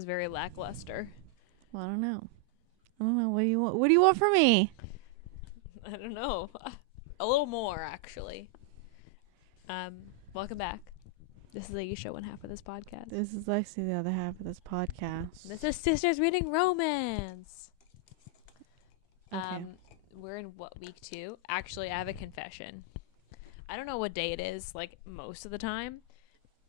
was very lackluster. Well, I don't know. What do you want? What do you want from me? I don't know. A little more, actually. Welcome back. This is Ayesha, one half of this podcast. This is Lexi, the other half of this podcast. This is Sisters Reading Romance. Okay. We're in week 2? Actually, I have a confession. I don't know what day it is, like, most of the time.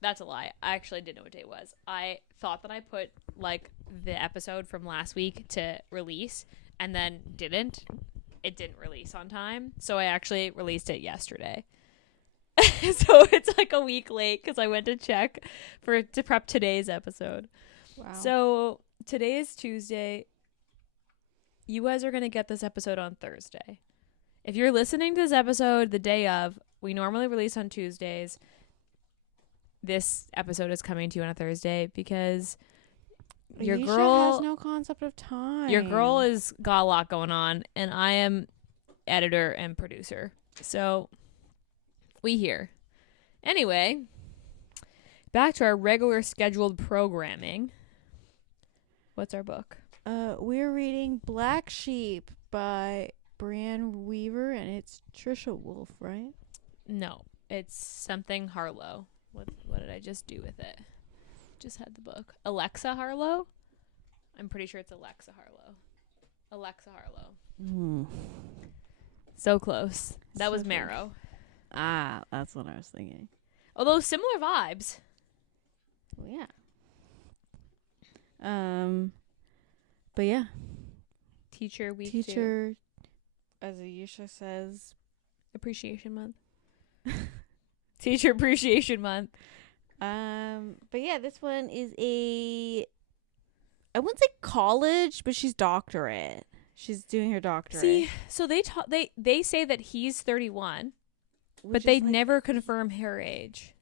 That's a lie. I actually didn't know what day it was. I thought that I put, like, the episode from last week to release, and then didn't. It didn't release on time, so I actually released it yesterday. So it's, like, a week late, because I went to check to prep today's episode. Wow. So today is Tuesday. You guys are going to get this episode on Thursday. If you're listening to this episode the day of, we normally release on Tuesdays. This episode is coming to you on a Thursday because your Ayesha girl has no concept of time. Your girl is got a lot going on, and I am editor and producer. So we here. Anyway, back to our regular scheduled programming. What's our book? We're reading Black Sheep by Brynne Weaver, and it's Trisha Wolfe, right? No, it's something Harlowe. What did I just do with it? Just had the book. Alexa Harlowe? I'm pretty sure it's Alexa Harlowe. Alexa Harlowe. So close. That was Marrow. Ah, that's what I was thinking. Although similar vibes. Well, yeah. But yeah. Teacher week 2. As Ayesha says, Appreciation Month. Teacher Appreciation Month. But yeah, this one is I wouldn't say college, but she's doctorate. She's doing her doctorate. See, so they say that he's 31, but they never confirm her age.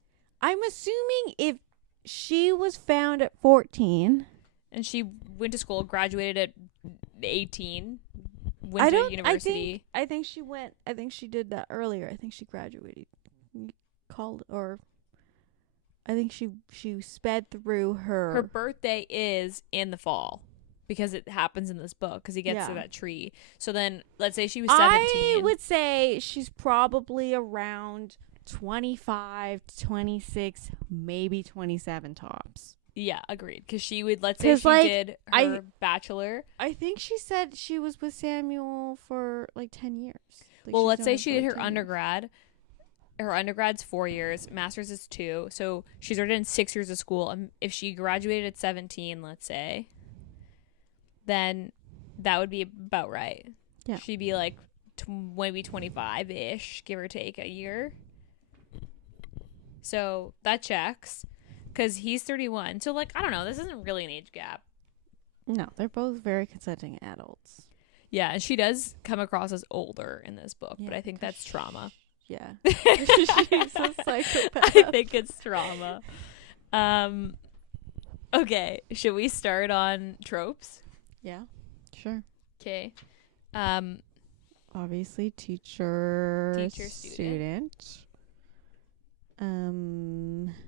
I'm assuming if she was found at 14 and she went to school, graduated at 18, went to university. I think she did that earlier. I think she graduated, I think she sped through her. Her birthday is in the fall because it happens in this book because he gets to that tree. So then let's say she was 17. I would say she's probably around 25, 26, maybe 27 tops. Yeah, agreed. Because she would, let's say she did her bachelor. I think she said she was with Samuel for like 10 years. Well, let's say she did her undergrad. Her undergrad's 4 years. Master's is 2. So she's already in 6 years of school. If she graduated at 17, let's say, then that would be about right. Yeah. She'd be like maybe 25-ish, give or take a year. So that checks. Because he's 31. So, like, I don't know. This isn't really an age gap. No, they're both very consenting adults. Yeah, and she does come across as older in this book. But I think that's trauma. Yeah. She's a psychopath. I think it's trauma. Okay. Should we start on tropes? Yeah. Sure. Okay. Obviously, teacher, student. I'm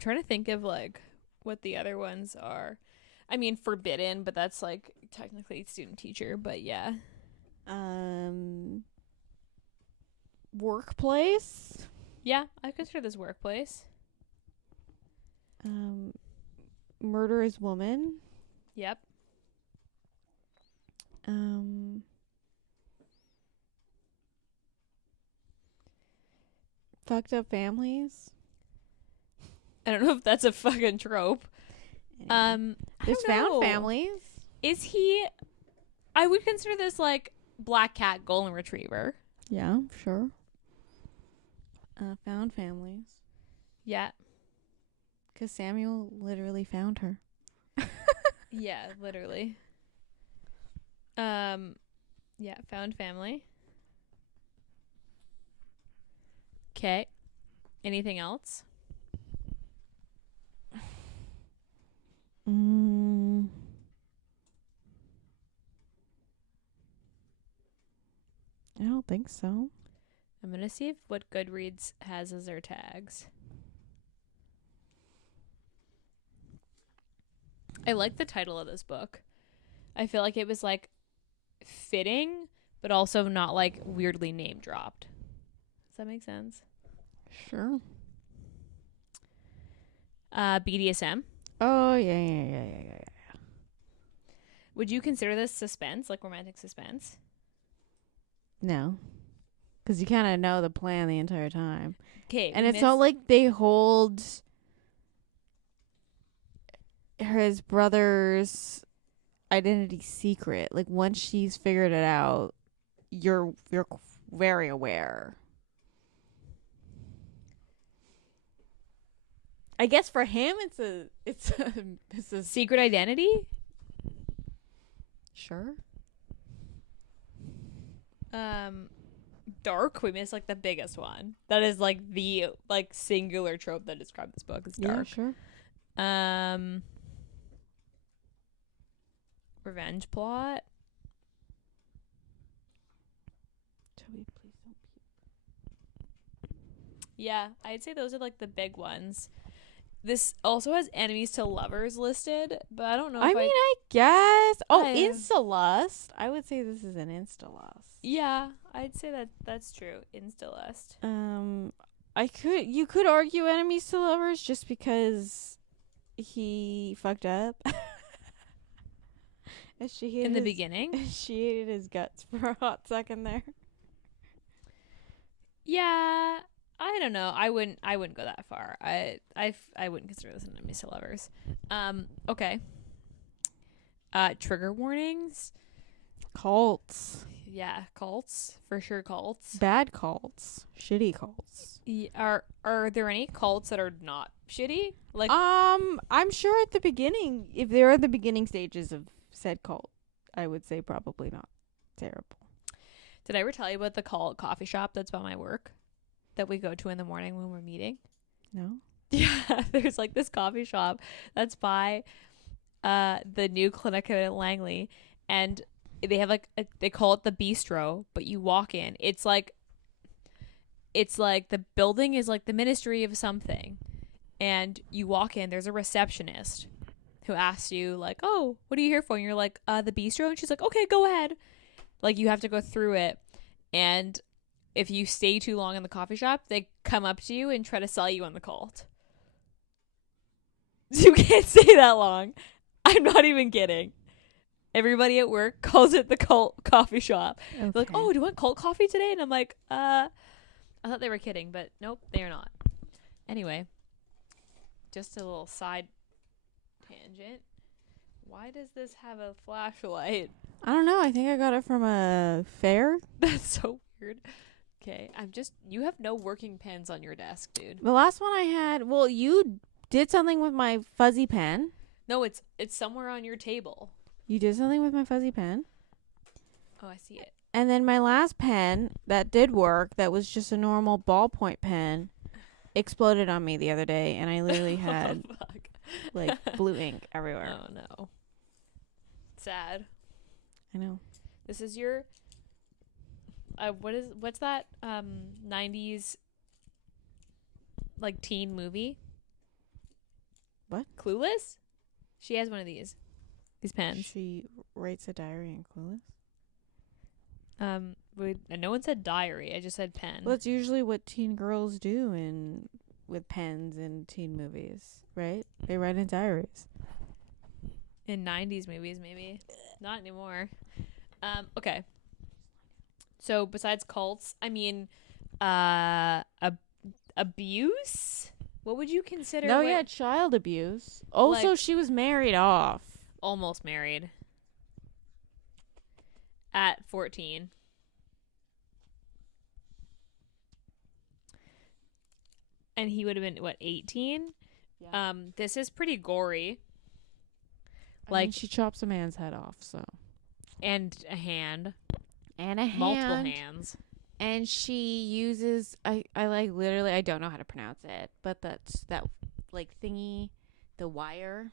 trying to think of like what the other ones are. I mean, forbidden, but that's like technically student teacher, but yeah. Workplace. Yeah, I consider this workplace. Murderous woman. Yep. Fucked up families. I don't know if that's a fucking trope. There's found families. Is he? I would consider this like black cat golden retriever. Yeah, sure. Found families. Yeah. Because Samuel literally found her. Yeah, literally. Yeah, found family. Okay. Anything else? I don't think so. I'm going to see if what Goodreads has as their tags. I like the title of this book. I feel like it was like fitting, but also not like weirdly name dropped. Does that make sense? Sure. BDSM. Oh, yeah. Would you consider this suspense, like romantic suspense? No. Because you kind of know the plan the entire time. Okay. And it's not like they hold his brother's identity secret. Like, once she's figured it out, you're very aware. I guess for him, it's a secret identity. Sure. Dark. We missed like the biggest one. That is like the like singular trope that describes this book. Is dark. Yeah, sure. Revenge plot. Toby, please don't puke. Yeah, I'd say those are like the big ones. This also has enemies to lovers listed, but I don't know. I guess. Oh, Insta-lust. I would say this is an Insta-lust. Yeah, I'd say that's true. Insta-lust. You could argue enemies to lovers just because he fucked up. In the beginning? She hated his guts for a hot second there. Yeah, I don't know. I wouldn't go that far. I wouldn't consider this enemies to lovers. Okay. Trigger warnings. Cults. Yeah, cults for sure. Cults. Bad cults. Shitty cults. Are there any cults that are not shitty? Like, I'm sure at the beginning, if they're at the beginning stages of said cult, I would say probably not terrible. Did I ever tell you about the cult coffee shop that's by my work that we go to in the morning when we're meeting? No. Yeah, there's like this coffee shop that's by the new clinic at Langley, and they have like they call it the bistro, but you walk in, it's like the building is like the ministry of something, and you walk in, there's a receptionist who asks you like, oh, what are you here for? And you're like, the bistro. And she's like, okay, go ahead. Like, you have to go through it. And if you stay too long in the coffee shop, they come up to you and try to sell you on the cult. You can't stay that long. I'm not even kidding. Everybody at work calls it the cult coffee shop. Okay. They're like, oh, do you want cult coffee today? And I'm like, I thought they were kidding, but nope, they are not. Anyway, just a little side tangent. Why does this have a flashlight? I don't know. I think I got it from a fair. That's so weird. Okay, you have no working pens on your desk, dude. The last one I had, well, you did something with my fuzzy pen. No, it's somewhere on your table. You did something with my fuzzy pen. Oh, I see it. And then my last pen that did work, that was just a normal ballpoint pen, exploded on me the other day, and I literally had like blue ink everywhere. Oh no. Sad. I know. This is your what's that 90s like teen movie? What? Clueless? She has one of these pens. She writes a diary in Clueless? No one said diary. I just said pen. Well, it's usually what teen girls do with pens in teen movies, right? They write in diaries. In 90s movies, maybe. Not anymore. Okay. So besides cults, I mean, abuse? What would you consider? No, yeah, child abuse. Also, like, she was married off. Almost married. At 14. And he would have been, what, 18? Yeah. This is pretty gory. I mean, she chops a man's head off, so. And a hand. Multiple hands. And she uses, I like, literally, I don't know how to pronounce it, but that, like, thingy, the wire.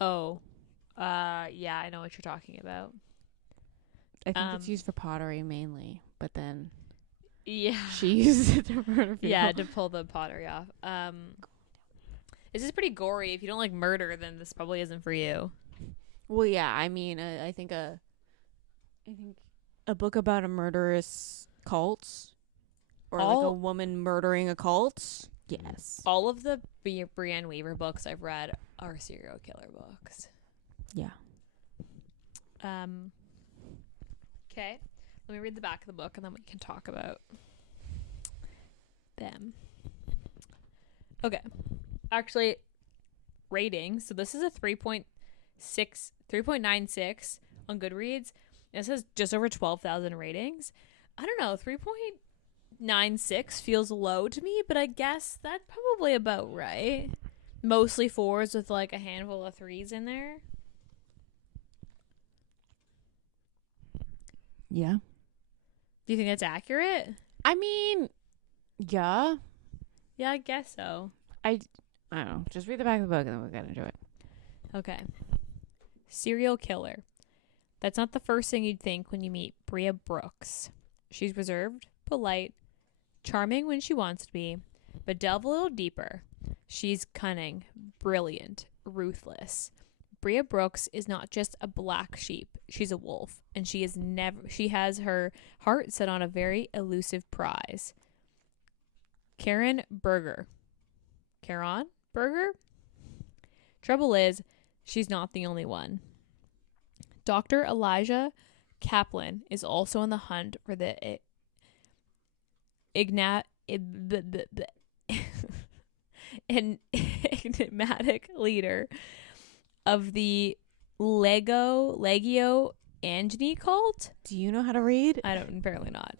Oh. Yeah, I know what you're talking about. I think it's used for pottery mainly, but then. Yeah. She used it to murder people. Yeah, to pull the pottery off. This is pretty gory. If you don't like murder, then this probably isn't for you. Well, yeah. I mean, I think a book about a murderous cult, or like a woman murdering a cult. Yes. All of the Brynne Weaver books I've read are serial killer books. Yeah. Okay. Let me read the back of the book and then we can talk about them. Okay. Actually, rating. So this is a 3.96 on Goodreads. And it says just over 12,000 ratings. I don't know. 3.96 feels low to me, but I guess that's probably about right. Mostly 4s with like a handful of 3s in there. Yeah. Do you think that's accurate? I mean, yeah. Yeah, I guess so. I don't know. Just read the back of the book and then we'll get into it. Okay. Serial killer. That's not the first thing you'd think when you meet Bria Brooks. She's reserved, polite, charming when she wants to be, but delve a little deeper. She's cunning, brilliant, ruthless. Bria Brooks is not just a black sheep. She's a wolf, and she has her heart set on a very elusive prize. Karen Berger. Trouble is, she's not the only one. Dr. Elijah Kaplan is also on the hunt for the enigmatic leader of the Legio Angini cult. Do you know how to read? I don't, apparently not.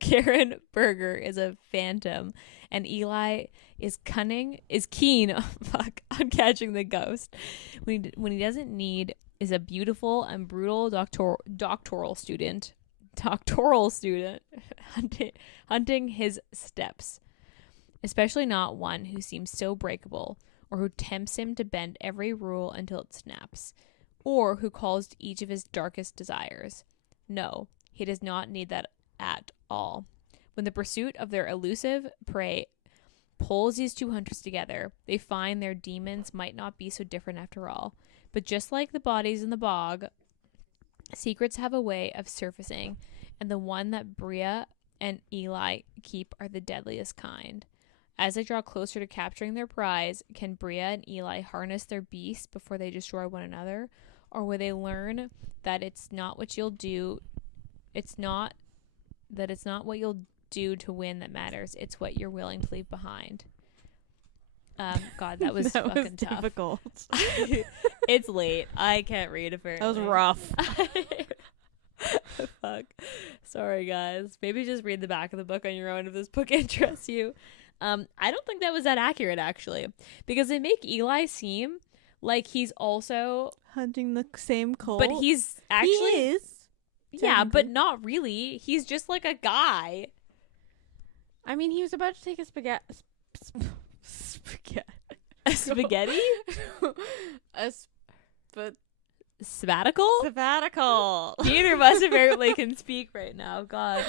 Karen Berger is a phantom, and Eli is keen on catching the ghost. When he doesn't need is a beautiful and brutal doctoral student hunting his steps, especially not one who seems so breakable, or who tempts him to bend every rule until it snaps, or who calls to each of his darkest desires. No, he does not need that at all. When the pursuit of their elusive prey pulls these two hunters together, they find their demons might not be so different after all. But just like the bodies in the bog, secrets have a way of surfacing, and the one that Bria and Eli keep are the deadliest kind. As they draw closer to capturing their prize, can Bria and Eli harness their beasts before they destroy one another? Or will they learn that it's not what you'll do to win that matters, it's what you're willing to leave behind. God, that was fucking tough. Difficult. It's late. I can't read apparently. That was rough. Fuck. Sorry guys. Maybe just read the back of the book on your own if this book interests you. I don't think that was that accurate actually, because they make Eli seem like he's also hunting the same cult. But he's actually he is. Yeah, but not really. He's just like a guy. I mean, he was about to take a spaghetti. A spaghetti? Sabbatical? Sabbatical. Neither of us apparently can speak right now. God,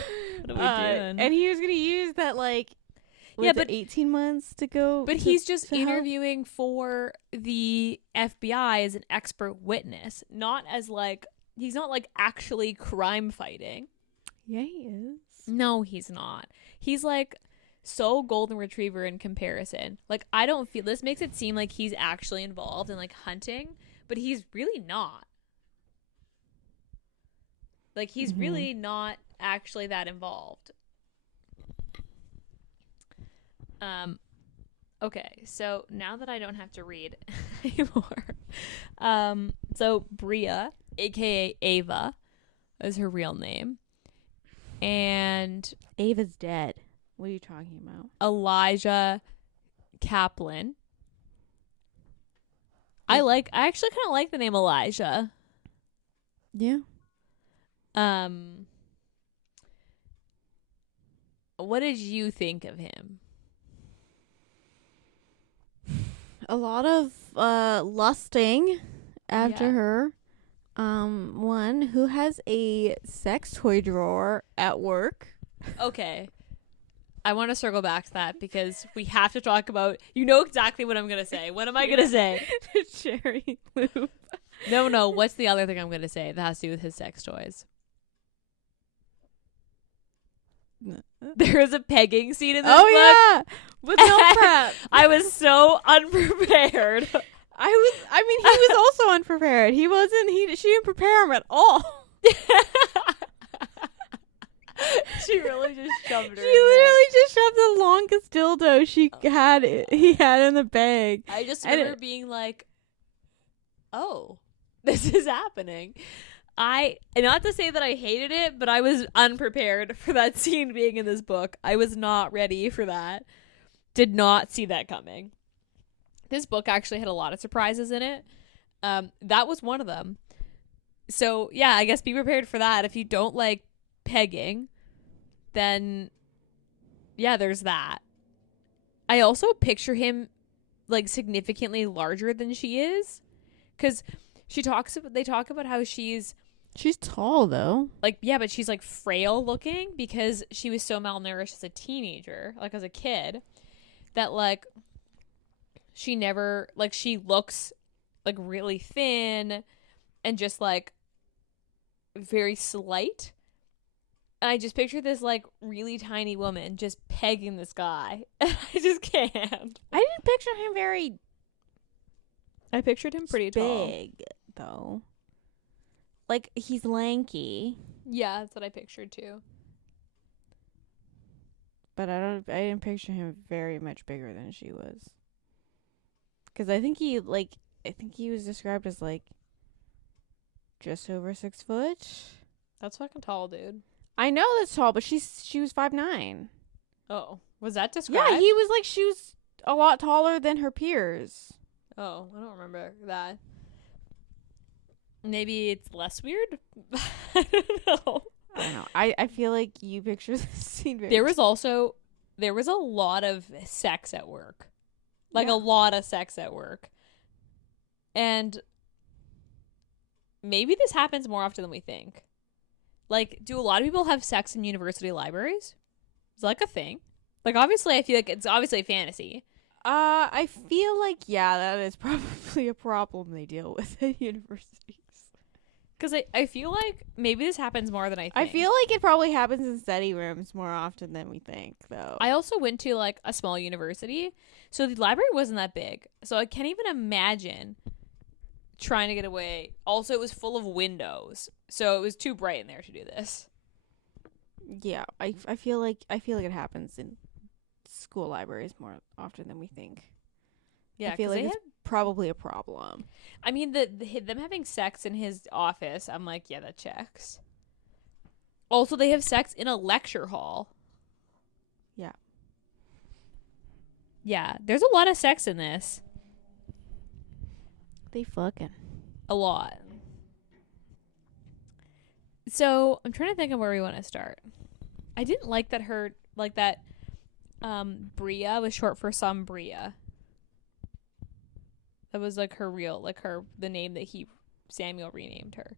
what are we doing? And he was gonna use that but 18 months to go. But he's just interviewing for the FBI as an expert witness, not as he's not actually crime fighting. Yeah, he is. No, he's not. He's so golden retriever in comparison. I don't feel this makes it seem like he's actually involved in hunting, but he's really not. He's really not actually that involved. Okay, so now that I don't have to read anymore, so Bria, aka Ava, is her real name, and Ava's dead. What are you talking about? Elijah Kaplan. I actually kind of like the name Elijah. Yeah. What did you think of him? A lot of lusting after her. One who has a sex toy drawer at work. Okay. I want to circle back to that because we have to talk about. You know exactly what I'm gonna say. What am I gonna say? The cherry loop. No. What's the other thing I'm gonna say that has to do with his sex toys? There is a pegging scene in this book. Yeah, with no prep. I was so unprepared. I mean, he was also unprepared. She didn't prepare him at all. She really just shoved her. She literally just shoved the longest dildo he had in the bag. I just remember being like, "Oh, this is happening." Not to say that I hated it, but I was unprepared for that scene being in this book. I was not ready for that. Did not see that coming. This book actually had a lot of surprises in it. That was one of them. So, yeah, I guess be prepared for that. If you don't like pegging, then, yeah, there's that. I also picture him, like, significantly larger than she is. Because they talk about how she's tall, though. like, yeah, but she's, like, frail looking because she was so malnourished as a teenager, like, as a kid, that, like, she never, like, she looks, like, really thin and just, like, very slight. And I just picture this, like, really tiny woman just pegging this guy. I just can't. I didn't picture him very I pictured him pretty big, though. Like, he's lanky. Yeah, that's what I pictured, too. But I didn't picture him very much bigger than she was. Because I think he was described as, like, just over 6 foot. That's fucking tall, dude. I know that's tall, but she was 5'9". Oh, was that described? Yeah, she was a lot taller than her peers. Oh, I don't remember that. Maybe it's less weird? I don't know. I don't know. I feel like you picture this scene very there was a lot of sex at work. Like, yeah. a lot of sex at work. And maybe this happens more often than we think. Like, do a lot of people have sex in university libraries? Is that, like, a thing? Like, obviously, I feel like it's obviously a fantasy. I feel like, yeah, that is probably a problem they deal with at universities. Because I feel like maybe this happens more than I think. I feel like it probably happens in study rooms more often than we think, though. I also went to, like, a small university, so the library wasn't that big. So I can't even imagine trying to get away. Also, it was full of windows, so it was too bright in there to do this. Yeah, I feel like it happens in school libraries more often than we think. Yeah, I feel like it's probably a problem. I mean, them having sex in his office, I'm like, yeah, that checks. Also, they have sex in a lecture hall. Yeah. Yeah, there's a lot of sex in this. They fucking. A lot. So, I'm trying to think of where we want to start. I didn't like that Bria was short for Sombria. That was, like, her real, like, the name that Samuel renamed her.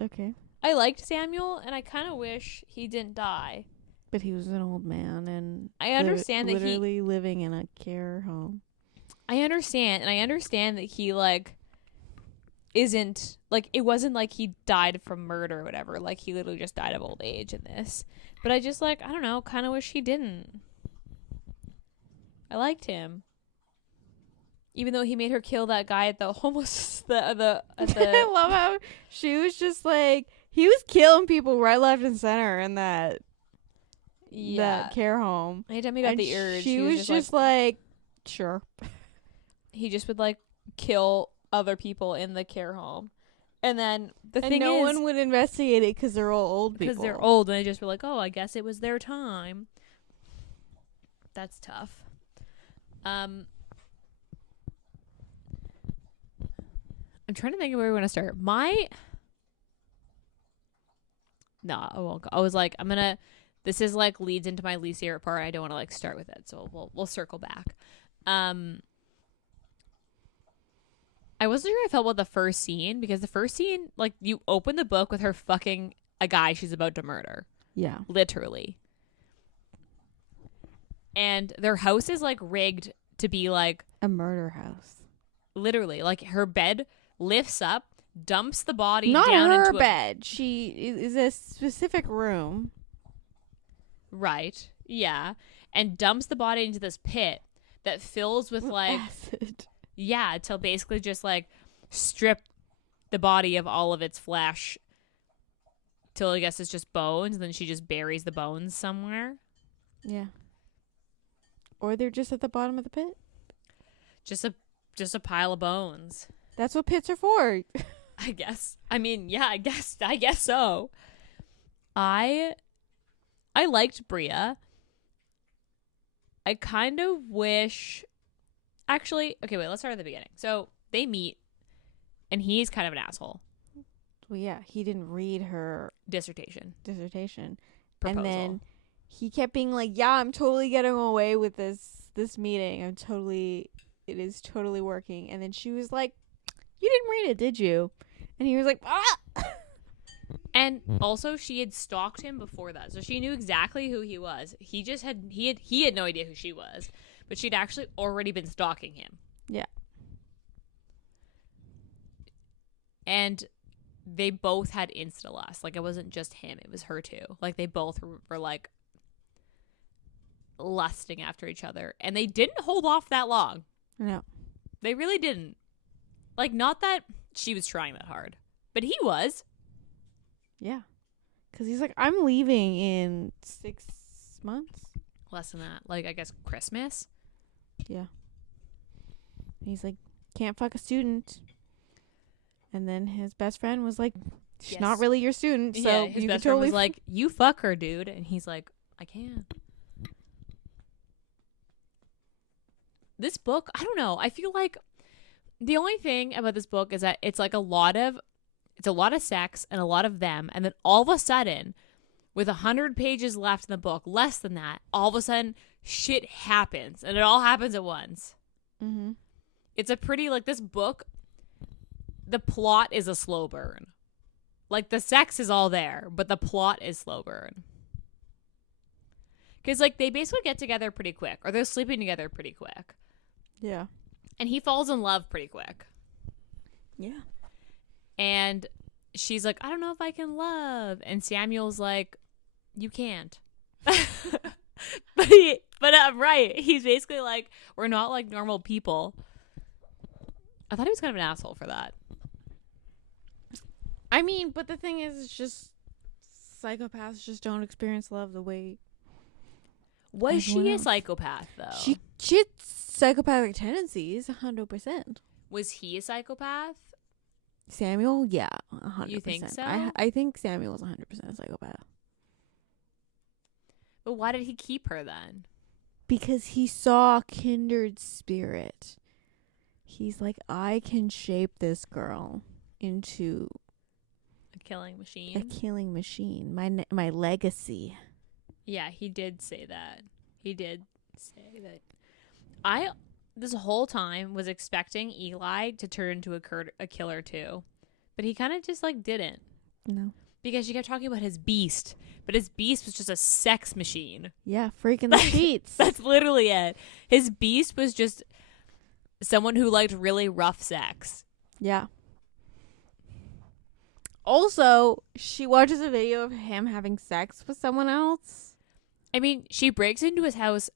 Okay. I liked Samuel, and I kind of wish he didn't die. But he was an old man, and I understand that literally living in a care home. I understand, and I understand that he, like, isn't, like, it wasn't like he died from murder or whatever. Like, he literally just died of old age in this. But I just, like, I don't know, kind of wish he didn't. I liked him. Even though he made her kill that guy at the homeless, I love how she was just like, he was killing people right, left, and center in that care home. Anytime he got the urge, she was just like, sure. He just would, like, kill other people in the care home. And then no one would investigate it because they're all old people. Because they're old, and they just were like, oh, I guess it was their time. That's tough. I'm trying to think of where we want to start. I won't go. I was like, this is, like, leads into my least favorite part. I don't want to, like, start with it. So we'll circle back. I wasn't sure how I felt about the first scene, because the first scene, like, you open the book with her fucking a guy she's about to murder. Yeah. Literally. And their house is, like, rigged to be, like... a murder house. Literally. Like, her bed lifts up, dumps the body Not down her into bed. She is a specific room. Right. Yeah. And dumps the body into this pit that fills with, like... acid. Yeah, to basically just, like, strip the body of all of its flesh till I guess it's just bones, and then she just buries the bones somewhere. Yeah. Or they're just at the bottom of the pit. Just a pile of bones. That's what pits are for. I guess. I mean, yeah, I guess so. I liked Bria. I kind of wish... Actually, okay, wait, let's start at the beginning. So, they meet, and he's kind of an asshole. Well, yeah, he didn't read her Dissertation. And Proposal. then he kept being like, yeah, I'm totally getting away with this meeting. It is totally working. And then she was like, you didn't read it, did you? And he was like, ah! And also, she had stalked him before that, so she knew exactly who he was. He had no idea who she was, but she'd actually already been stalking him. Yeah. And they both had insta-lust. Like, it wasn't just him, it was her too. Like, they both were like lusting after each other, and they didn't hold off that long. No. They really didn't. Like, not that she was trying that hard, but he was. Yeah. Because he's like, I'm leaving in 6 months. Less than that. Like, I guess Christmas. Yeah. He's like, can't fuck a student. And then his best friend was like, she's Yes. not really your student, so yeah, his you best can totally friend was like, you fuck her, dude. And he's like, I can. This book, I don't know. I feel like the only thing about this book is that it's like a lot of sex and a lot of them, and then all of a sudden, with 100 pages left in the book, less than that, all of a sudden shit happens, and it all happens at once. Mm-hmm. It's a pretty, like, this book, the plot is a slow burn. Like, the sex is all there, but the plot is slow burn. Because, like, they basically get together pretty quick, or they're sleeping together pretty quick. Yeah. And he falls in love pretty quick. Yeah. And she's like, I don't know if I can love. And Samuel's like, you can't. But I'm right. He's basically like, we're not like normal people. I thought he was kind of an asshole for that. I mean, but the thing is, it's just psychopaths just don't experience love the way. Was she everyone a else. Psychopath, though? She had psychopathic tendencies, 100%. Was he a psychopath? Samuel, yeah, 100%. You think so? I think Samuel's 100% a psychopath. But why did he keep her then? Because he saw a kindred spirit. He's like, I can shape this girl into A killing a machine? killing machine. My legacy. Yeah, he did say that. He did say that. I, this whole time, was expecting Eli to turn into a killer too. But he kind of just, like, didn't. No. Because she kept talking about his beast. But his beast was just a sex machine. Yeah, freaking the sheets. That's literally it. His beast was just someone who liked really rough sex. Yeah. Also, she watches a video of him having sex with someone else. I mean, she breaks into his house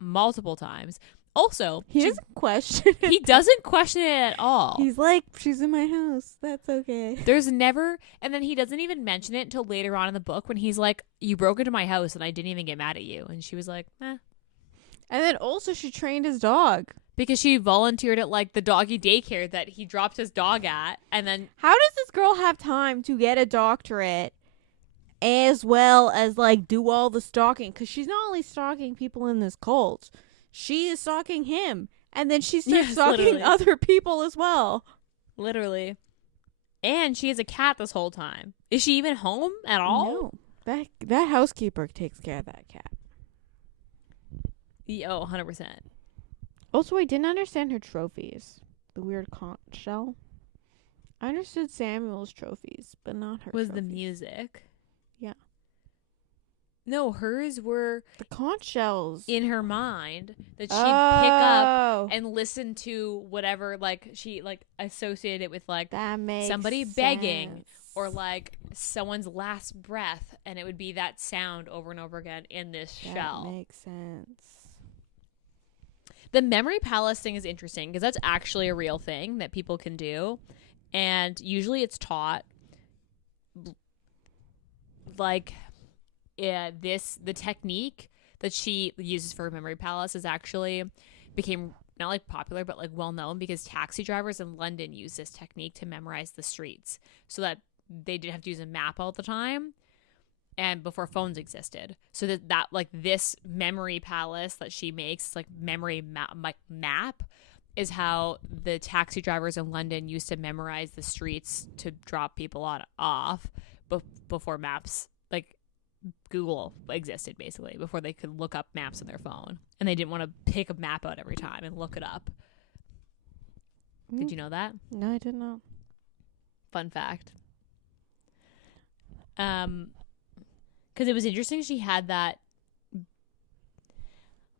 multiple times. Also, He doesn't question it. he doesn't question it at all. He's like, she's in my house. That's okay. There's never, and then he doesn't even mention it until later on in the book when he's like, you broke into my house and I didn't even get mad at you. And she was like, eh. And then also she trained his dog. Because she volunteered at, like, the doggy daycare that he dropped his dog at. And then, How does this girl have time to get a doctorate as well as, like, do all the stalking? Because she's not only stalking people in this cult, she is stalking him. And then she starts Yes, stalking literally. other people as well. literally. And she has a cat this whole time. Is she even home at all? No. That housekeeper takes care of that cat. Oh, 100%. Also, I didn't understand her trophies. The weird conch shell. I understood Samuel's trophies, but not her Was trophies. the music. Yeah. No, hers were The conch shells. in her mind that she'd pick up Oh, and listen to whatever, like, she, like, associated it with, like, that makes somebody begging sense. or, like, someone's last breath, and it would be that sound over and over again in this shell. That makes sense. The memory palace thing is interesting because that's actually a real thing that people can do. And usually it's taught like the technique that she uses for her memory palace is actually became not like popular but like well known because taxi drivers in London use this technique to memorize the streets so that they didn't have to use a map all the time and before phones existed. So that like this memory palace that she makes, like memory map is how the taxi drivers in London used to memorize the streets to drop people off before maps, like Google existed, basically, before they could look up maps on their phone. And they didn't want to pick a map out every time and look it up. Did you know that? No, I did not. Fun fact. Because it was interesting she had that.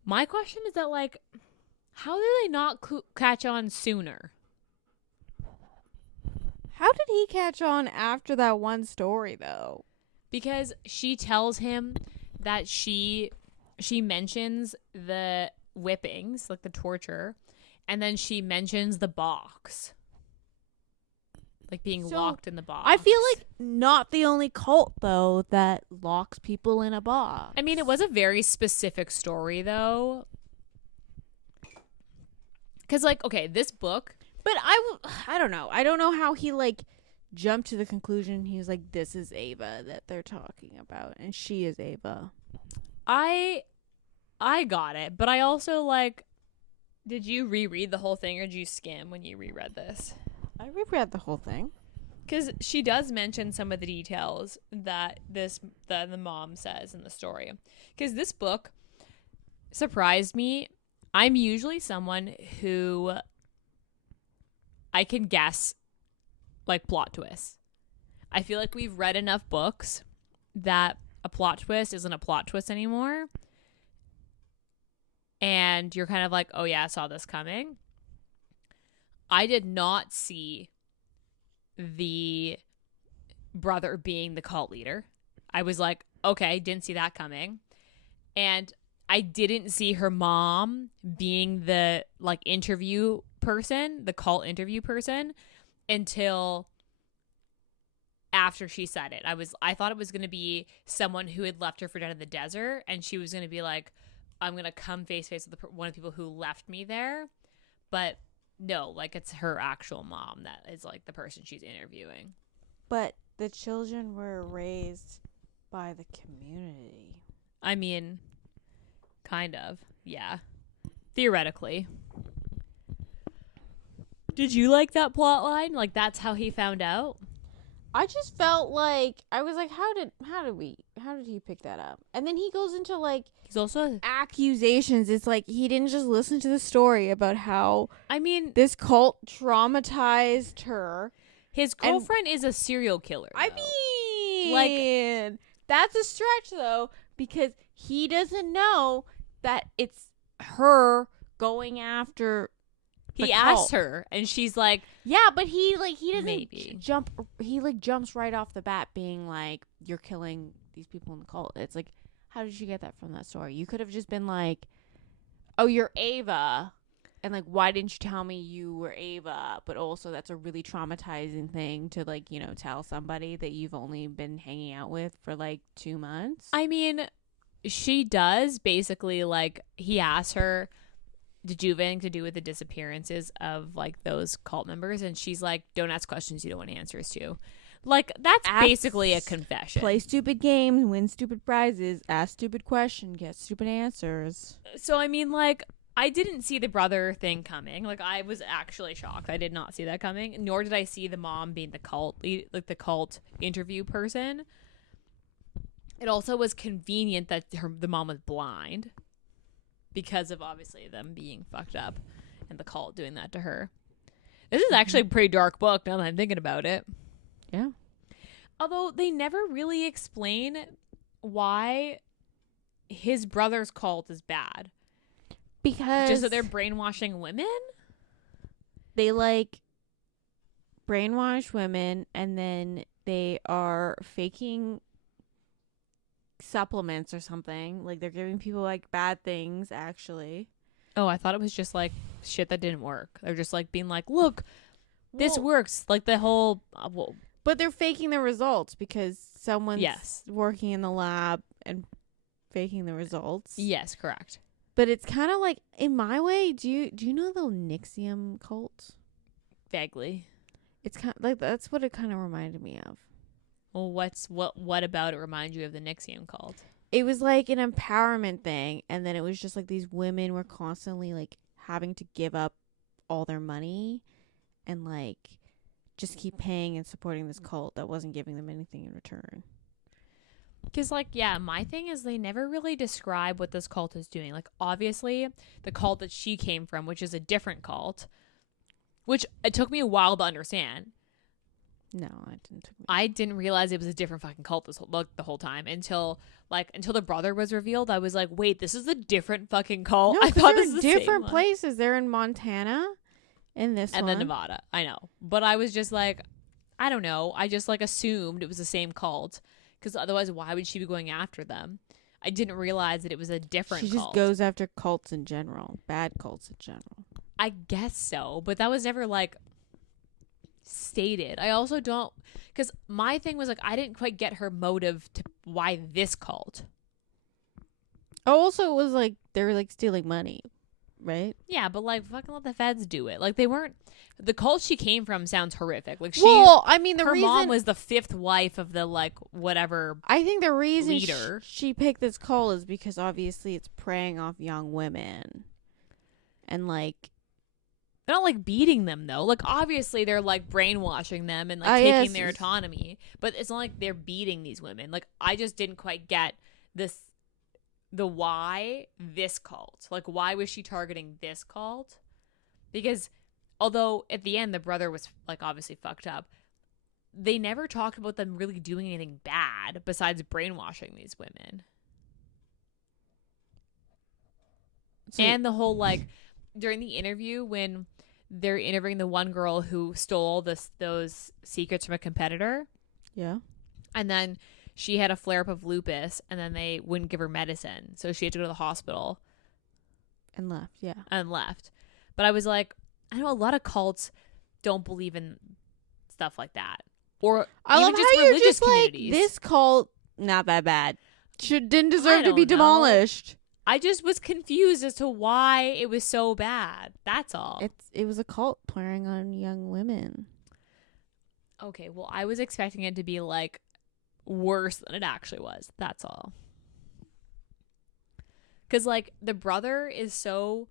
My question is that, like, how did they not catch on sooner? How did he catch on after that one story, though? Because she tells him that she mentions the whippings, like the torture, and then she mentions the box. Like being locked in the box. I feel like not the only cult, though, that locks people in a box. I mean, it was a very specific story, though. Because, like, okay, this book. But I don't know. I don't know how he, like, jumped to the conclusion. He was like, this is Ava that they're talking about. And she is Ava. I got it. But I also, like, did you reread the whole thing or did you skim when you reread this? I reread the whole thing. Because she does mention some of the details that the mom says in the story. Because this book surprised me. I'm usually someone who I can guess, like, plot twists. I feel like we've read enough books that a plot twist isn't a plot twist anymore. And you're kind of like, oh, yeah, I saw this coming. I did not see the brother being the cult leader. I was like, okay, didn't see that coming. And I didn't see her mom being the, like, interview person, the cult interview person, until after she said it. I thought it was going to be someone who had left her for dead in the desert, and she was going to be like, I'm going to come face to face with one of the people who left me there. But no, like, it's her actual mom that is, like, the person she's interviewing. But the children were raised by the community. I mean, kind of, yeah. Theoretically. Did you like that plot line? Like, that's how he found out? I just felt like I was like, how did he pick that up? And then he goes into, like, He's also accusations. It's like he didn't just listen to the story about how, I mean, this cult traumatized her. his girlfriend is a serial killer, though. I mean, Like, that's a stretch, though, because he doesn't know that it's her going after. he asked her, and she's like, Yeah, but he doesn't Maybe. jump. He, like, jumps right off the bat, being like, "You're killing these people in the cult." It's like, how did you get that from that story? You could have just been like, "Oh, you're Ava," and, like, why didn't you tell me you were Ava? But also, that's a really traumatizing thing to, like, you know, tell somebody that you've only been hanging out with for, like, 2 months. I mean, she does basically, like, he asks her, did you have anything to do with the disappearances of, like, those cult members? And she's like, don't ask questions you don't want answers to. Like, that's basically a confession. Play stupid games, win stupid prizes, ask stupid questions, get stupid answers. So, I mean, like, I didn't see the brother thing coming. Like, I was actually shocked. I did not see that coming. Nor did I see the mom being the cult, like, the cult interview person. It also was convenient that the mom was blind because of, obviously, them being fucked up and the cult doing that to her. This is actually a pretty dark book now that I'm thinking about it. Yeah. Although they never really explain why his brother's cult is bad. Because Just that they're brainwashing women? they like brainwash women and then they are faking supplements or something. Like they're giving people like bad things actually. Oh, I thought it was just like shit that didn't work. They're just like being like, look, this Well, works. Like the whole but they're faking the results because someone's yes. working in the lab and faking the results. Yes, correct. But it's kind of like, in my way, do you know the Nixium cult? Vaguely. It's kind of like, that's what it kind of reminded me of. Well, what about it reminds you of the Nixium cult? It was like an empowerment thing, and then it was just like these women were constantly like having to give up all their money and like just keep paying and supporting this cult that wasn't giving them anything in return. Because, like, yeah, my thing is they never really describe what this cult is doing. Like, obviously, the cult that she came from, which is a different cult, which it took me a while to understand. No, I didn't realize it was a different fucking cult the whole time until the brother was revealed. I was like, wait, this is a different fucking cult. No, I thought they're this was in the different same places. They're in Montana, in this one. And one, then Nevada. I know, but I was just like, I don't know. I just like assumed it was the same cult because otherwise, why would she be going after them? I didn't realize that it was a different She just cult. goes after cults in general, bad cults in general. I guess so, but that was never like stated. I also don't, because my thing was like I didn't quite get her motive to why this cult. Oh, also, it was like they were like stealing money, right? Yeah, but like fucking let the feds do it. Like they weren't. The cult she came from sounds horrific. Like Well, I mean, her mom was the fifth wife of the like whatever. I think the reason leader. she picked this cult is because obviously it's preying off young women, and like They're not like beating them though. Like obviously they're like brainwashing them and like taking yes. their autonomy. But it's not like they're beating these women. Like I just didn't quite get the why this cult. Like why was she targeting this cult? Because although at the end the brother was like obviously fucked up, they never talked about them really doing anything bad besides brainwashing these women. And the whole like during the interview when they're interviewing the one girl who stole those secrets from a competitor. Yeah. And then she had a flare-up of lupus, and then they wouldn't give her medicine. So she had to go to the hospital. And left, yeah. And left. But I was like, I know a lot of cults don't believe in stuff like that. Or I even love just how you're religious just like, communities. this cult, not that bad. Didn't deserve to don't be know. demolished. I just was confused as to why it was so bad. That's all. It was a cult preying on young women. Okay, well, I was expecting it to be like worse than it actually was. That's all. Because like the brother is so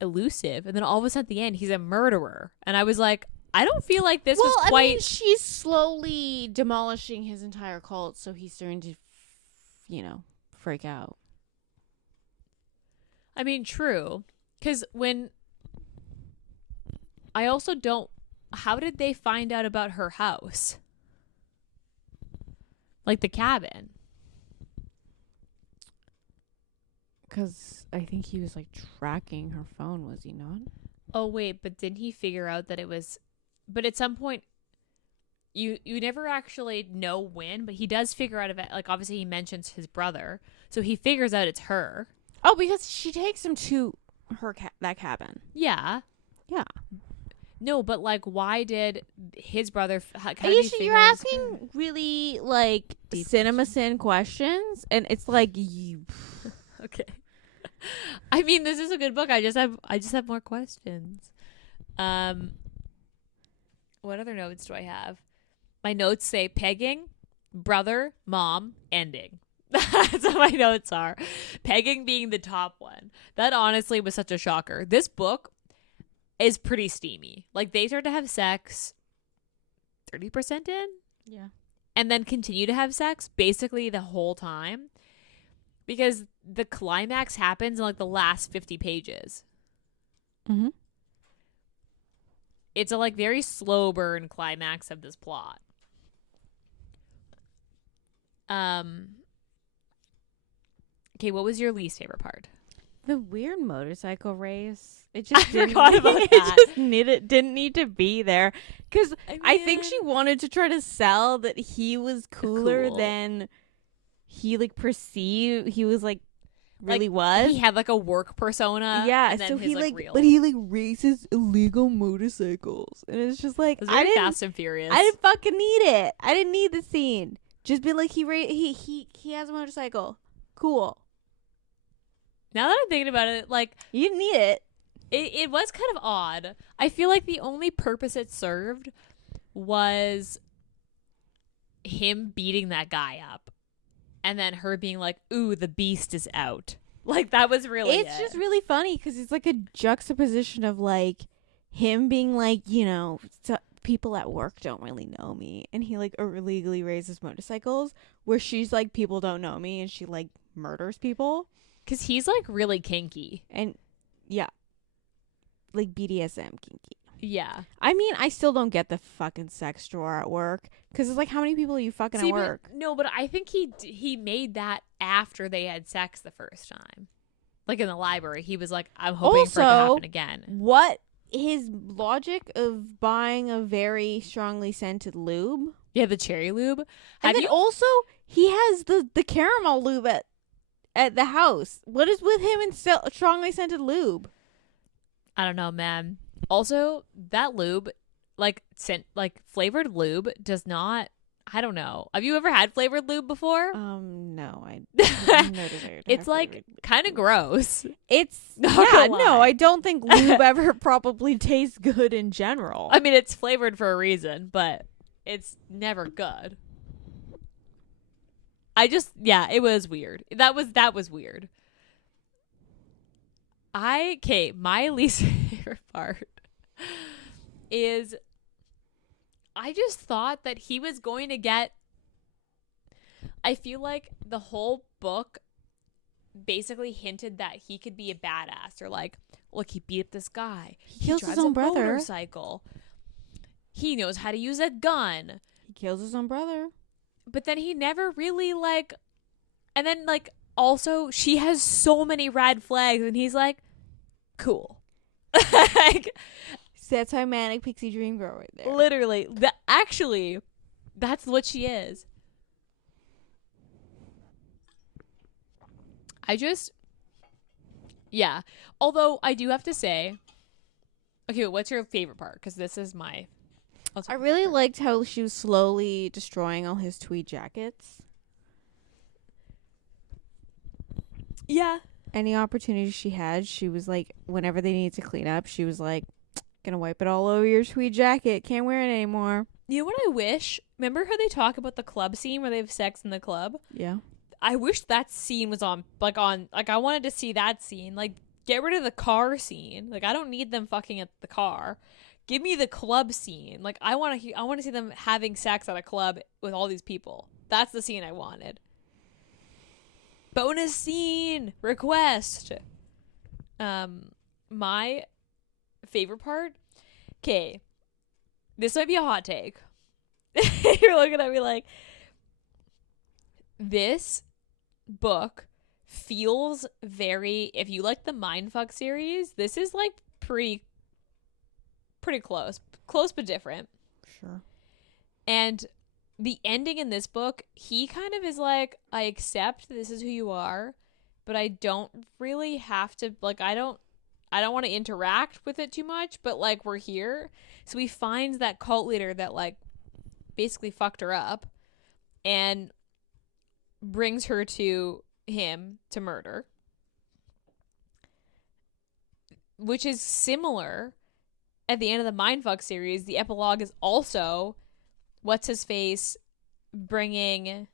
elusive, and then all of a sudden at the end he's a murderer, and I was like, I don't feel like this was quite. I mean, she's slowly demolishing his entire cult, so he's starting to, freak out. I mean, true. Because when I also don't. How did they find out about her house? Like the cabin. Because I think he was like tracking her phone, was he not? Oh wait, but didn't he figure out that it was? But at some point, you never actually know when. But he does figure out like obviously he mentions his brother, so he figures out it's her. Oh, because she takes him to her that cabin. Yeah. Yeah. No, but like, why did his brother? Ayesha, you're asking really like Deep cinema sin questions, and it's like you. Okay. I mean, this is a good book. I just have more questions. What other notes do I have? My notes say pegging, brother, mom, ending. That's what my notes are. Pegging being the top one. That honestly was such a shocker. This book is pretty steamy. Like they start to have sex 30% in. Yeah. And then continue to have sex basically the whole time. Because the climax happens in like the last 50 pages. Mm-hmm. it's a like very slow burn climax of this plot. Okay, what was your least favorite part? The weird motorcycle race. It just didn't, forgot about it that. just didn't need to be there. Because I think she wanted to try to sell that he was cooler than he like perceived. He was like really was. He had like a work persona. Yeah, and then so his, he like like, real. but he like races illegal motorcycles, and it's just like It was very Fast and Furious. I didn't fucking need it. I didn't need the scene. Just be like he has a motorcycle. Cool. Now that I'm thinking about it, like You didn't need it. it was kind of odd. I feel like the only purpose it served was him beating that guy up, and then her being like, "Ooh, the beast is out." Like that was really. It's just really funny because it's like a juxtaposition of like him being like, you know, people at work don't really know me, and he like illegally raises motorcycles, where she's like, people don't know me, and she like murders people. Because he's like really kinky. And yeah, like BDSM kinky. Yeah. I mean, I still don't get the fucking sex drawer at work, because it's like, how many people are you fucking at work? But I think he made that after they had sex the first time. Like in the library, he was like, I'm hoping for it to happen again. What his logic of buying a very strongly scented lube? Yeah, the cherry lube. And then also he has the caramel lube at the house. What is with him and strongly scented lube? I don't know, man. Also, that lube, like flavored lube, does not. I don't know. Have you ever had flavored lube before? No, I no desire. It's like kind of gross. It's I don't think lube ever probably tastes good in general. I mean, it's flavored for a reason, but it's never good. It was weird. That was weird. My least favorite part is I just thought that he was going to get. I feel like the whole book basically hinted that he could be a badass, or like, look, he beat up this guy. He kills drives his own a brother. Motorcycle. He knows how to use a gun. He kills his own brother. But then he never really like, and then like also she has so many red flags, and he's like, cool. Like, that's how manic pixie dream girl right there. Literally, that's what she is. Although I do have to say, okay, what's your favorite part? Because this is my. I really liked how she was slowly destroying all his tweed jackets. Yeah. Any opportunity she had, she was like, whenever they needed to clean up, she was like, gonna wipe it all over your tweed jacket. Can't wear it anymore. You know what I wish? Remember how they talk about the club scene where they have sex in the club? Yeah. I wish that scene was on I wanted to see that scene. Like, get rid of the car scene. Like, I don't need them fucking at the car. Give me the club scene. Like, I want to see them having sex at a club with all these people. That's the scene I wanted. Bonus scene request. My favorite part. Okay, this might be a hot take. You're looking at me like, this book feels very. If you like the Mindfuck series, this is like pretty close but different. Sure. And the ending in this book, he kind of is like, I accept this is who you are, but I don't really have to, like, I don't want to interact with it too much, but like, we're here. So he finds that cult leader that like basically fucked her up and brings her to him to murder, which is similar. At the end of the Mindfuck series, the epilogue is also what's-his-face bringing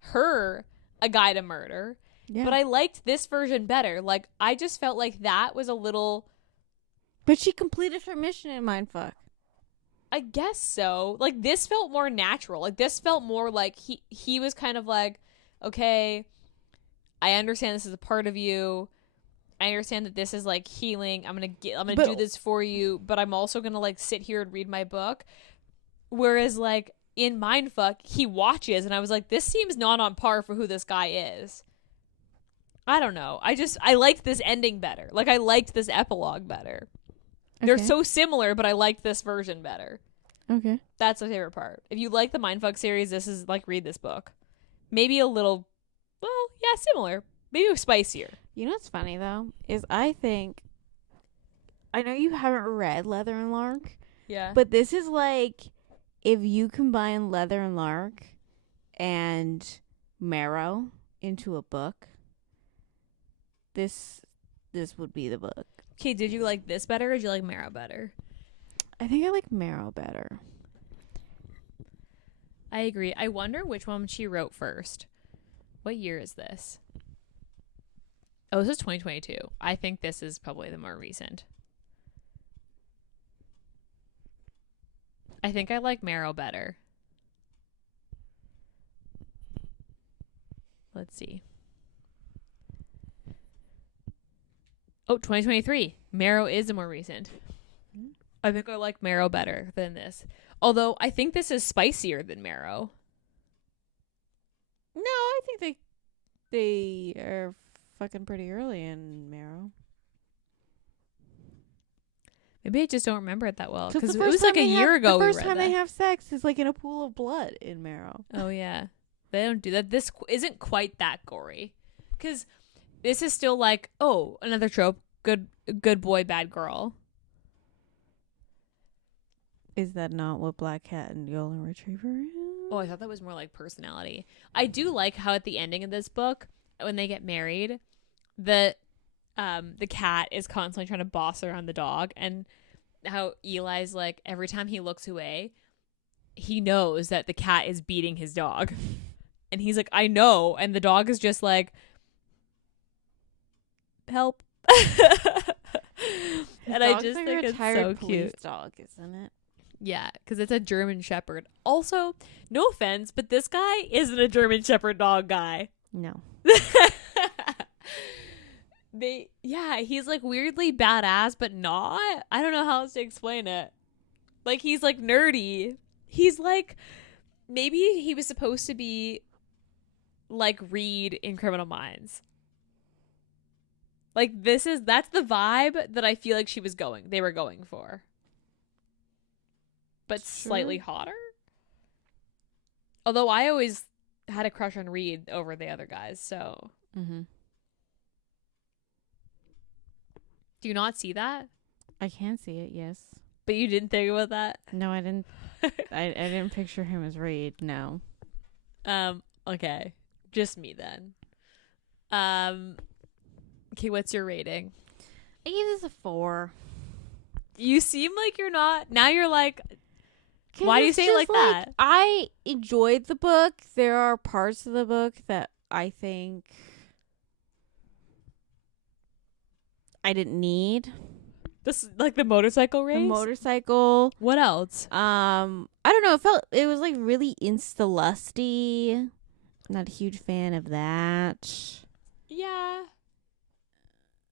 her a guy to murder. Yeah. But I liked this version better. Like, I just felt like that was a little... But she completed her mission in Mindfuck. I guess so. Like, this felt more natural. Like, this felt more like he was kind of like, okay, I understand this is a part of you. I understand that this is like healing. I'm gonna But- do this for you, but I'm also gonna like sit here and read my book. Whereas like in Mindfuck, he watches, and I was like, this seems not on par for who this guy is. I don't know. I liked this ending better. Like, I liked this epilogue better. They're Okay. so similar, but I liked this version better. Okay. That's my favorite part. If you like the Mindfuck series, this is like, read this book. Maybe a little, well, yeah, similar. Maybe spicier. You know what's funny though is I know you haven't read Leather and Lark, Yeah. but this is like if you combine Leather and Lark and Marrow into a book. This would be the book. Okay, did you like this better or did you like Marrow better? I think I like Marrow better. I agree. I wonder which one she wrote first. What year is this? Oh, this is 2022. I think this is probably the more recent. I think I like Marrow better. Let's see. Oh, 2023. Marrow is the more recent. I think I like Marrow better than this. Although I think this is spicier than Marrow. No, I think they are fucking pretty early in Marrow. Maybe I just don't remember it that well. Because the it first was like a time they year have- ago The we first read time that. they have sex is like in a pool of blood in Marrow. Oh, yeah. They don't do that. This isn't quite that gory. Because this is still like, oh, another trope. Good boy, bad girl. Is that not what Black Cat and Golden Retriever is? Oh, I thought that was more like personality. I do like how at the ending of this book, when they get married, the cat is constantly trying to boss around the dog, and how Eli's like, every time he looks away, he knows that the cat is beating his dog. And he's like, I know. And the dog is just like, help. And I just think it's so cute. Dog, isn't it? Yeah, because it's a German Shepherd. Also, no offense, but this guy isn't a German Shepherd dog guy. No. He's like weirdly badass, but not. I don't know how else to explain it. Like, he's like nerdy. He's like, maybe he was supposed to be like Reed in Criminal Minds. Like, that's the vibe that I feel like they were going for. But slightly hotter. Although I always had a crush on Reed over the other guys, so. Mm-hmm. Do you not see that? I can see it, yes. But you didn't think about that? No, I didn't. I didn't picture him as Reed. No. Okay. Just me then. Okay, what's your rating? I give this a 4. You seem like you're not. Now you're like, why do you say it like that? I enjoyed the book. There are parts of the book that I think I didn't need. This like the motorcycle race? The motorcycle. What else? I don't know. It was like really insta-lusty. Not a huge fan of that. Yeah.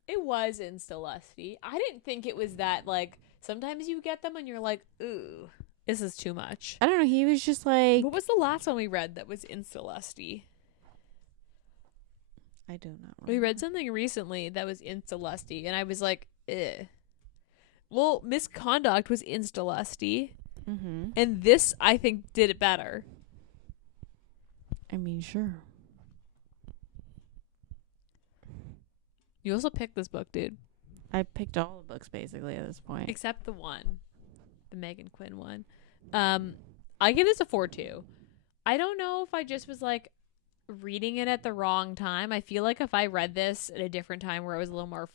It was insta-lusty. I didn't think it was that, like, sometimes you get them and you're like, ooh, this is too much. I don't know. He was just like, What was the last one we read that was insta-lusty? I do not remember. We read something recently that was insta-lusty, and I was like, eh. Well, Misconduct was insta-lusty, Mm-hmm. and this, I think, did it better. I mean, sure. You also picked this book, dude. I picked all the books basically at this point. Except the one. The Megan Quinn one. I give this a 4-2. I don't know if I just was, like, reading it at the wrong time. I feel like if I read this at a different time where I was a little more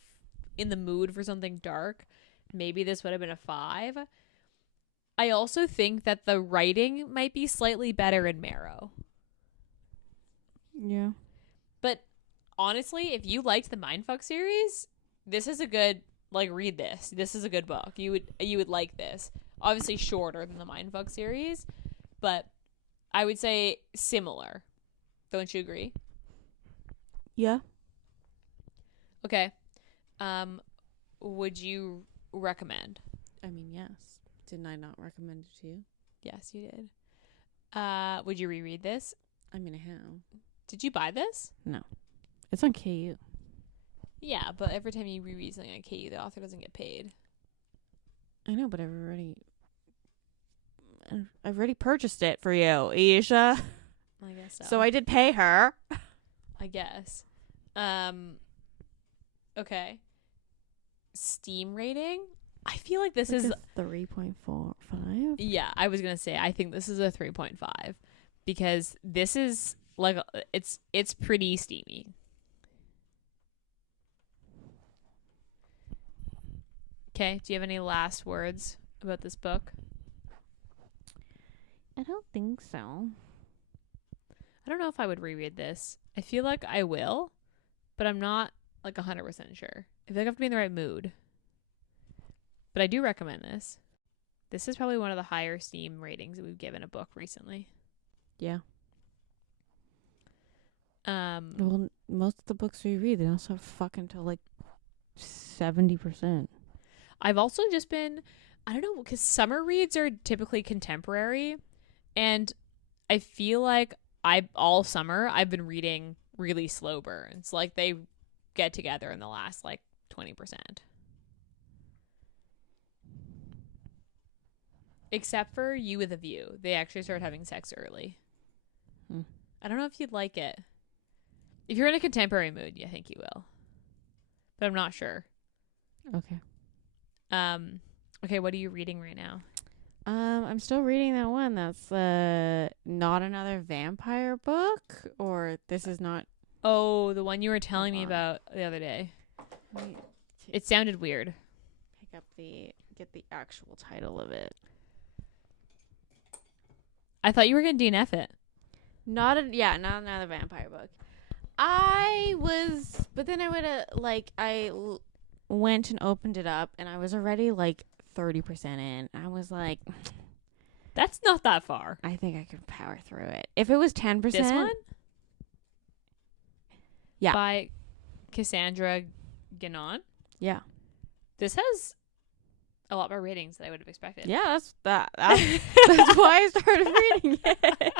in the mood for something dark, maybe this would have been a 5. I also think that the writing might be slightly better in Marrow. Yeah. But honestly, if you liked the Mindfuck series, this is a good, like, read this. This is a good book. You would like this. Obviously shorter than the Mindfuck series, but I would say similar. Don't you agree? Yeah. Okay. Would you recommend? I mean, yes. Didn't I not recommend it to you? Yes, you did. Would you reread this? I mean, I have. Did you buy this? No. It's on KU. Yeah, but every time you reread something on KU, the author doesn't get paid. I know, but I've already purchased it for you, Ayesha. I guess so. So I did pay her. I guess. Okay. Steam rating? I feel like this is 3.45. Yeah, I was going to say I think this is a 3.5 because this is like it's pretty steamy. Okay, do you have any last words about this book? I don't think so. I don't know if I would reread this. I feel like I will, but I'm not like 100% sure. I feel like I have to be in the right mood. But I do recommend this. This is probably one of the higher Steam ratings that we've given a book recently. Yeah. Well, most of the books we read, they also have fucking till like 70%. I've also just been, I don't know, because summer reads are typically contemporary, and I feel like all summer I've been reading really slow burns. Like they get together in the last like 20%. Except for You with a View. They actually start having sex early. I don't know if you'd like it. If you're in a contemporary mood, I think you will. But I'm not sure. Okay. Okay, what are you reading right now? I'm still reading that one. That's not another vampire book, or this is not. Oh, the one you were telling me about the other day. It sounded weird. Pick up get the actual title of it. I thought you were gonna DNF it. Not another vampire book. But then I would went and opened it up, and I was already like 30% in. I was like, that's not that far. I think I could power through it. If it was 10%, this one, yeah, by Cassandra Guinan. Yeah, this has a lot more ratings than I would have expected. Yeah, that's why I started reading it.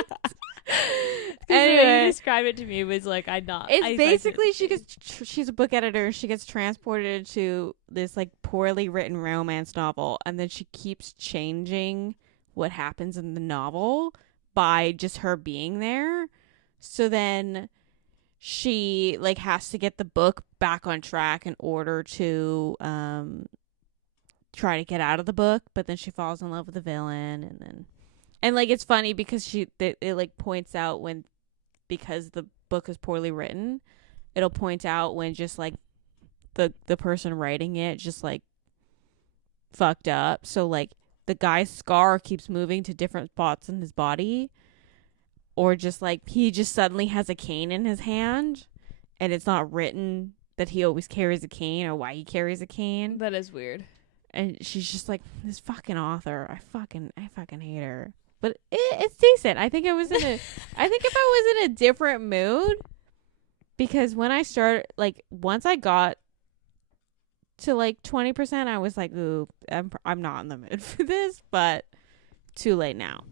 Anyway, the way you describe it to me was like It's basically she's a book editor. She gets transported to this like poorly written romance novel, and then she keeps changing what happens in the novel by just her being there. So then she like has to get the book back on track in order to try to get out of the book, but then she falls in love with the villain, and like it's funny because it like points out when, because the book is poorly written, it'll point out when just like the person writing it just like fucked up. So like the guy's scar keeps moving to different spots in his body, or just like he just suddenly has a cane in his hand, and it's not written that he always carries a cane or why he carries a cane. That is weird. And she's just like, this fucking author. I fucking hate her. But it's decent. I think if I was in a different mood, because when I started, like, once I got to like 20%, I was like, ooh, I'm not in the mood for this, but too late now.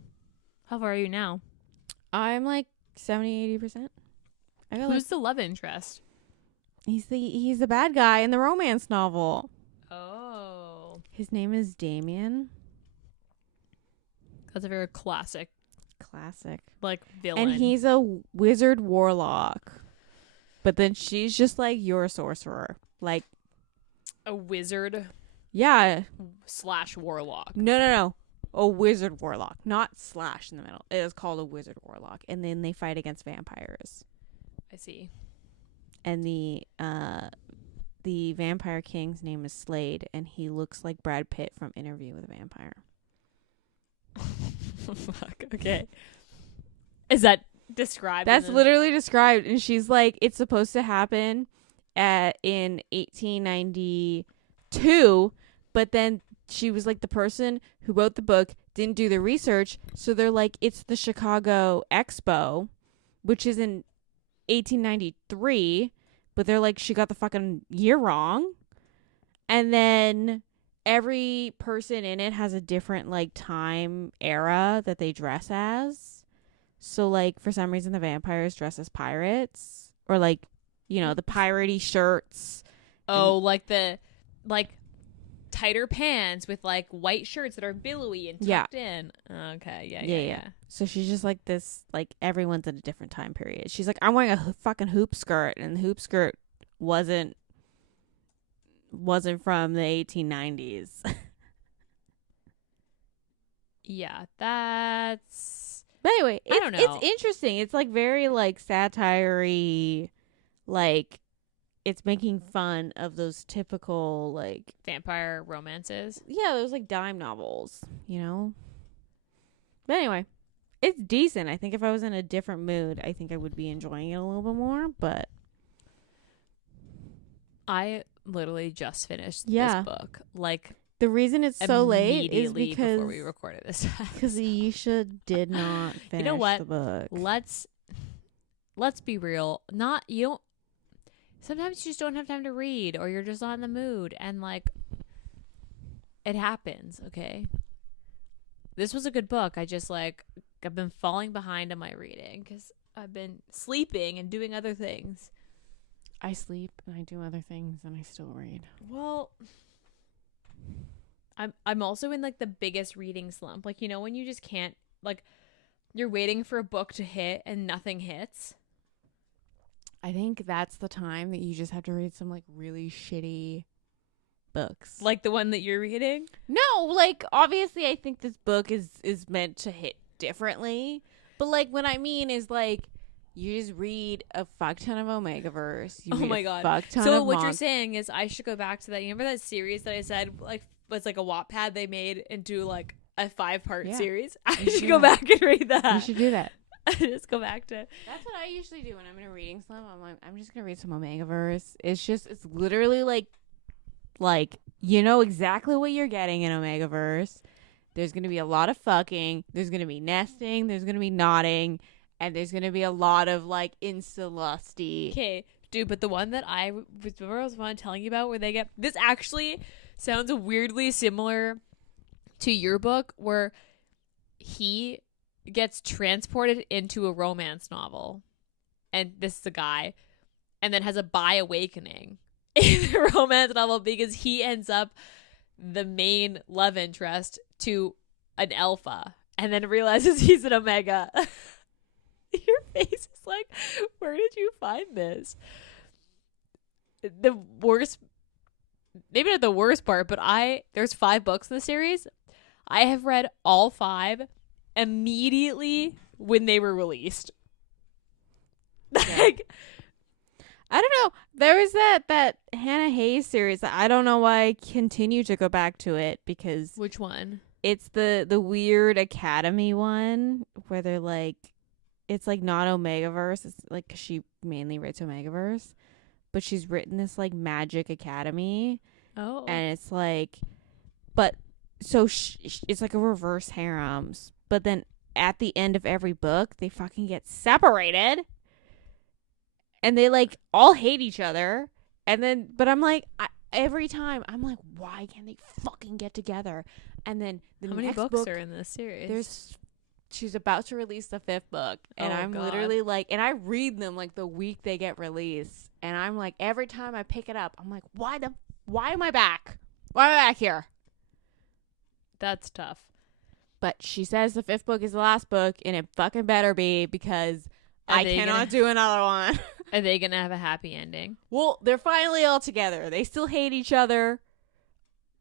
How far are you now? I'm like 70-80%. Who's the love interest? He's the bad guy in the romance novel. Oh. His name is Damien. That's a very classic. Like, villain. And he's a wizard warlock. But then she's just like, you're a sorcerer. Like. A wizard? Yeah. / warlock. No. A wizard warlock. Not / in the middle. It is called a wizard warlock. And then they fight against vampires. I see. And the vampire king's name is Slade, and he looks like Brad Pitt from Interview with a Vampire. Fuck. Okay. Is that described? That's literally described, and she's like, it's supposed to happen in 1892, but then she was like, the person who wrote the book didn't do the research, so they're like, it's the Chicago Expo, which is in 1893, but they're like, she got the fucking year wrong. And then every person in it has a different like time era that they dress as. So like for some reason the vampires dress as pirates, or like, you know, the piratey shirts. Oh, like the tighter pants with like white shirts that are billowy and tucked in. Okay, yeah. So she's just like this, like everyone's in a different time period. She's like, I'm wearing a fucking hoop skirt, and the hoop skirt wasn't from the 1890s. Yeah, that's. But anyway, I don't know. It's interesting. It's like very like satire-y, like it's making fun of those typical like Vampire romances. Yeah, those like dime novels, you know. But anyway, it's decent. I think if I was in a different mood, I think I would be enjoying it a little bit more. But I literally just finished Yeah. this book. Like, the reason it's so late is immediately because before we recorded this. Ayesha did not finish You know what? the book. Let's be real. Sometimes you just don't have time to read, or you're just not in the mood, and like it happens, okay? This was a good book. I've been falling behind on my reading because I've been sleeping and doing other things. I sleep and I do other things and I still read. Well, I'm also in like the biggest reading slump. Like, you know, when you just can't, like, you're waiting for a book to hit and nothing hits. I think that's the time that you just have to read some like really shitty books. Like the one that you're reading? No, like obviously I think this book is meant to hit differently. But like what I mean is like you just read a fuck ton of Omegaverse. You Oh read my a god. Fuck ton So of what you're saying is I should go back to that. You remember that series that I said like was like a Wattpad they made into like a 5-part series? I should go back and read that. You should do that. Just go back to. That's what I usually do when I'm in a reading slump. I'm like, I'm just gonna read some Omegaverse. It's literally like you know exactly what you're getting in Omegaverse. There's gonna be a lot of fucking. There's gonna be nesting. There's gonna be nodding, and there's gonna be a lot of like insta-lusty. Okay, dude, but the one that I was telling you about where they get this actually sounds weirdly similar to your book, where he gets transported into a romance novel, and this is a guy, and then has a bi awakening in the romance novel because he ends up the main love interest to an alpha, and then realizes he's an omega. Your face is like, where did you find this? The worst, maybe not the worst part, but there's 5 books in the series. I have read all 5 immediately when they were released. Like, I don't know. There was that Hannah Hayes series that I don't know why I continue to go back to it because which one? it's the weird academy one where they're like, it's like not Omegaverse. It's like 'cause she mainly writes Omegaverse, but she's written this like magic academy. Oh, And it's like, but so it's like a reverse harems. But then at the end of every book, they fucking get separated. And they like all hate each other. And then, but I'm like, every time I'm like, why can't they fucking get together? And then the how next many books book, are in this series? she's about to release the 5th book. And I'm God. literally like, and I read them like the week they get released. And I'm like, every time I pick it up, I'm like, why am I back? Why am I back here? That's tough. But she says the 5th book is the last book, and it fucking better be because I cannot do another one. Are they gonna have a happy ending? Well, they're finally all together. They still hate each other.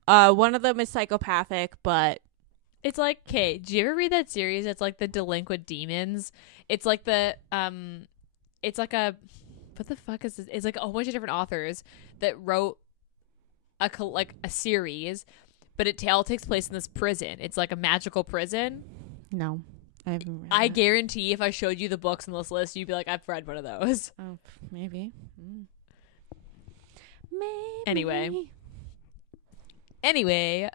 One of them is psychopathic, but It's like, okay, do you ever read that series? It's like the Delinquent Demons. It's like it's like a, what the fuck is this? It's like a whole bunch of different authors that wrote a series, but it all takes place in this prison. It's like a magical prison. no, I haven't read I that. guarantee if I showed you the books on this list, you'd be like, I've read one of those. Oh, maybe. Maybe. Anyway,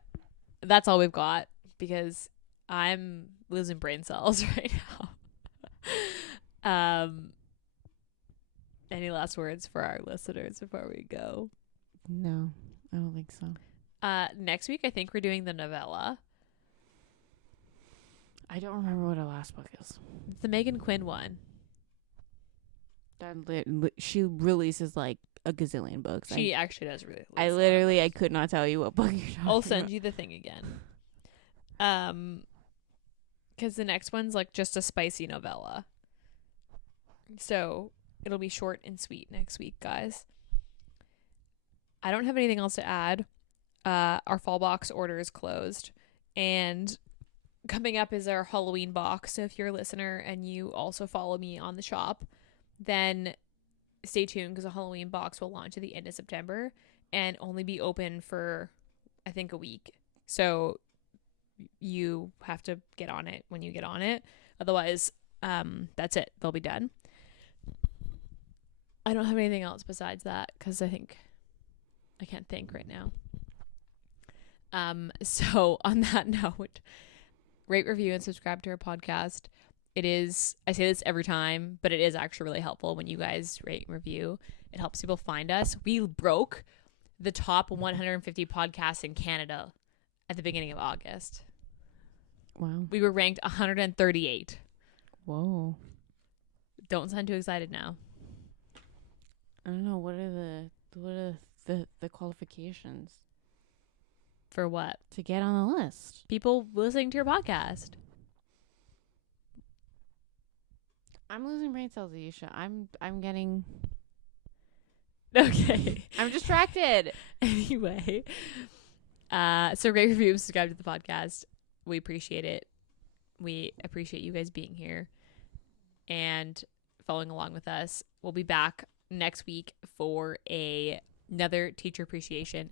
that's all we've got because I'm losing brain cells right now. Any last words for our listeners before we go? No. I don't think so. Next week, I think we're doing the novella. I don't remember what our last book is. It's the Megan Quinn one. She releases like a gazillion books. She actually does really. I could not tell you what book you're talking I'll about. send you the thing again. Because the next one's like just a spicy novella. So it'll be short and sweet next week, guys. I don't have anything else to add. Our fall box order is closed, and coming up is our Halloween box. So if you're a listener and you also follow me on the shop, then stay tuned because the Halloween box will launch at the end of September and only be open for, I think, a week. So you have to get on it when you get on it. Otherwise, that's it. They'll be done. I don't have anything else besides that because I can't think right now. So on that note, rate, review, and subscribe to our podcast. It is, I say this every time, but it is actually really helpful when you guys rate and review. It helps people find us. We broke the top 150 podcasts in Canada at the beginning of August. Wow. We were ranked 138. Whoa. Don't sound too excited now. I don't know. What are the qualifications For what? to get on the list? People listening to your podcast. I'm losing brain cells, Ayesha. I'm getting. Okay. I'm distracted. Anyway. So rate, review, and subscribe to the podcast. We appreciate it. We appreciate you guys being here and following along with us. We'll be back next week for another Teacher Appreciation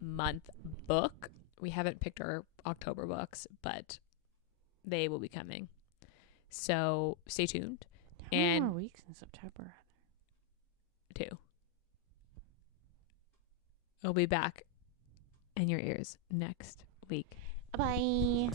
Month book. We haven't picked our October books, but they will be coming. So stay tuned. How many more weeks in September? 2. We'll be back in your ears next week. Bye.